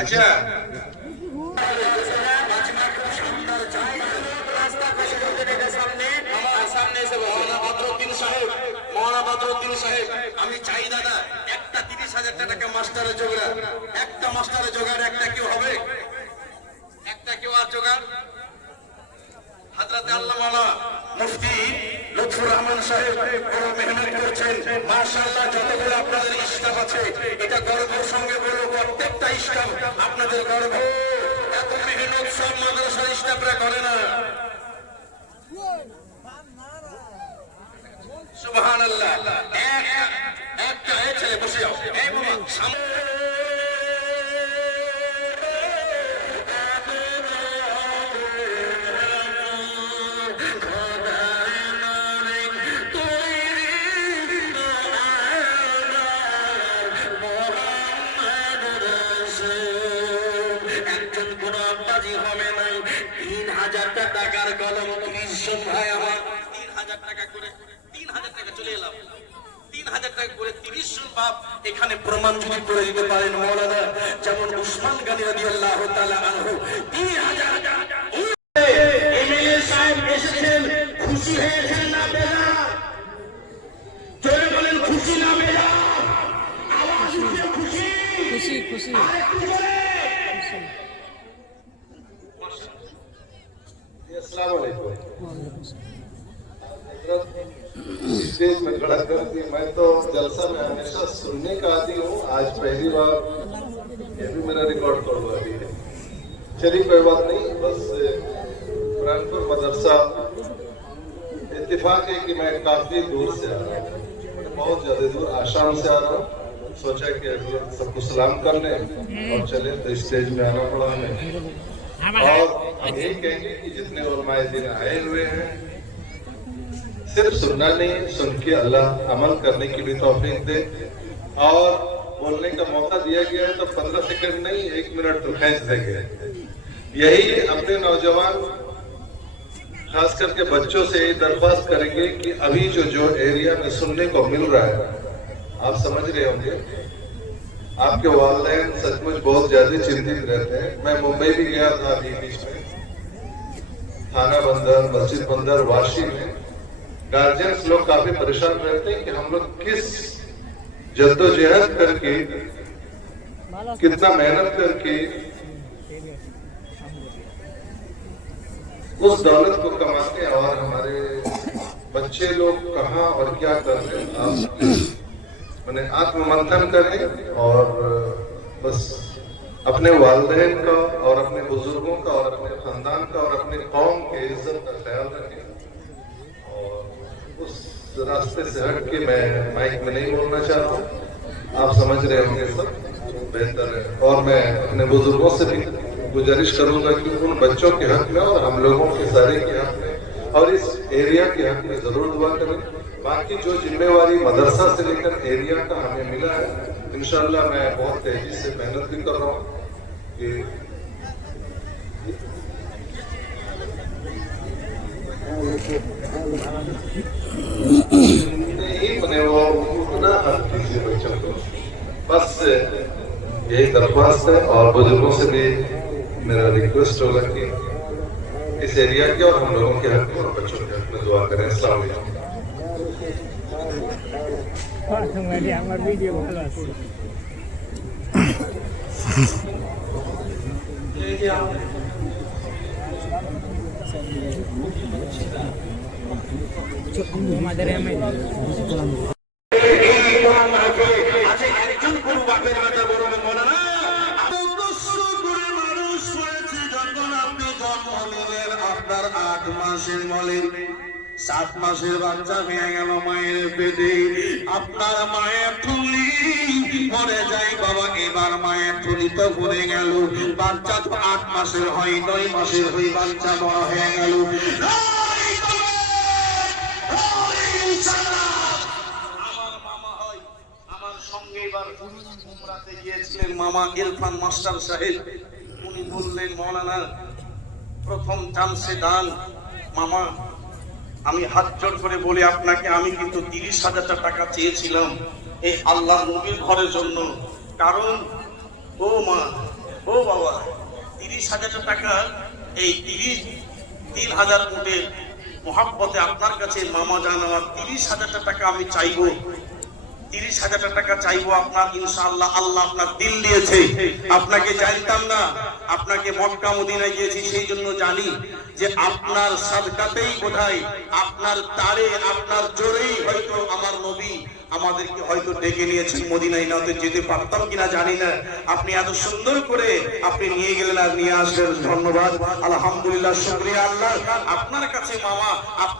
अच्छा আমি চাই দাদা একটা 30,000 টাকা মাস্টারের জোগাড়, একটা মাস্টারের জোগাড় একটা কেউ হবে, একটা কেউ আর জোগাড়। হযরত আল্লামা মুফতি লুৎফুর রহমান সাহেব বড় মেহনত করছেন মাশাআল্লাহ। যতগুলো আপনাদের ইসলাম আছে এটা গর্বের সঙ্গে বলো, প্রত্যেকটা ইসলাম আপনাদের গর্ব। এত মেহনত সব মাদ্রাসার ইসলামরা করে না। সুবহানাল্লাহ। একটা ছেলে বসে যাও, এই বাবা সামনে টাকার কলম 30 জন ভাই আমার 3,000 টাকা করে 3,000 টাকা চলে এলাম। 3,000 টাকা করে 30 জন বাপ এখানে প্রমাণ যদি করে দিতে পারেন মাওলানা, যেমন উসমান গনি রাদিয়াল্লাহু তাআলা আনহু 3,000 এমএলএ সাহেব এসেছেন, খুশি হয়েছেন না বেজার? জোরে বলেন খুশি না বেজার? আওয়াজ উঠিয়ে খুশি খুশি খুশি আরেকটু জোরে। स्टेज में खड़ा कर दी। मैं तो जलसा में हमेशा सुनने का आदी हूँ, आज पहली बार ये भी मेरा रिकॉर्ड तोड़वा अभी है। चलिए कोई बात नहीं, बस कुरानपुर मदरसा इत्तेफाक है कि मैं काफी दूर से आ रहा हूँ, बहुत ज्यादा दूर आसाम से आ रहा हूँ। सोचा कि सबको सलाम कर लें और चले, तो स्टेज में आना पड़ा हमें। और हम यही कहेंगे कि जितने उलमाए दिन आए हुए हैं, सिर्फ सुनना नहीं, सुन के अल्लाह अमल करने की भी तौफीक दे। और बोलने का मौका दिया गया है तो 15 सेकंड नहीं 1 मिनट तो खींच देंगे। यही अपने नौजवान खास करके बच्चों से दरख्वास्त करेंगे कि अभी जो एरिया में सुनने को मिल रहा है, आप समझ रहे होंगे, आपके वालिदैन सचमुच बहुत ज्यादा चिंतित रहते हैं। मैं मुंबई भी गया था अभी बीच में, थाना बंदर, मस्जिद बंदर, वाशी में गार्जियंस लोग काफी परेशान रहते हैं कि हम लोग किस जद्दोजहद करके, कितना मेहनत करके उस दौलत को कमाते हैं और हमारे बच्चे लोग कहाँ और क्या कर रहे हैं। आप मैंने आत्ममंथन करें और बस अपने वालिदैन का और अपने बुजुर्गों का और अपने खानदान का और अपने कौम के इज्जत का ख्याल रखें। और उस रास्ते से हट के मैं माइक में नहीं बोलना चाह रहा हूँ, आप समझ रहे होंगे सब बेहतर है। और मैं अपने बुजुर्गों से भी गुजारिश करूंगा कि उन बच्चों के हक में और हम लोगों के सारे के हक में और इस एरिया के हक में जरूर दुआ करें। बाकी जो जिम्मेवारी मदरसा से लेकर एरिया का हमें मिला है, इंशाल्लाह मैं बहुत तेजी से मेहनत भी कर रहा हूँ कि वो ना हर किसी बच्चों को, बस यही दरख्वास्त है। और बुजुर्गों से भी मेरा रिक्वेस्ट होगा कि इस एरिया के और हम लोगों के हक में और बच्चों के हक में दुआ करें। अस्सलाम वालेकुम। আমার ভিডিও ভালো আছে। আমাদের আপনার 8 মাসের মলের 7 মাসের বাচ্চা হয়ে গেল মায়ের পেটে, আপনার মায়ের থুলি মরে যায় বাবা। এবার মায়ের থুলি তো ভরে গেল, বাচ্চা তো 8 মাসের হয় 9 মাসের হয়ে বাচ্চা বড় হয়ে গেল। আমার মামা হয়, আমার সঙ্গে এবার উমরাতে গিয়েছিলেন মামা ইরফান মাস্টার সাহেব। উনি বললেন মৌলানা প্রথম চান্সে দান। মামা আমি হাত জোড় করে বলি আপনাকে, আমি কিন্তু 30,000 টাকা চেয়েছিলাম, এই আল্লাহ নবীর ঘরের জন্য। কারণ ও মা, ও বাবা, 30,000 টাকা, এই 3,000 উটের মহাব্বতে আপনার কাছে মামা জান আমার 30,000 টাকা আমি চাইবো, 30,000 টাকা চাইবো আপনার। ইনশাআল্লাহ আল্লাহ আপনার দিল দিয়েছে। আপনাকে জানতাম না, আপনাকে মক্কা মদিনায় গিয়েছি সেই জন্য জানি যে আপনার সাদকাতেই বোধহয়, আপনার তারে, আপনার জোরেই হয়তো আমার নবী আমাদেরকে হয়তো ডেকে নিয়েছেন মদিনায়, না তো যেতে পারতাম কিনা জানি না। আপনি এত সুন্দর করে আপনি নিয়ে গেলেন আর নিয়ে আসলেন, ধন্যবাদ, আলহামদুলিল্লাহ, শুকরিয়া আল্লাহ। আপনার কাছে মামা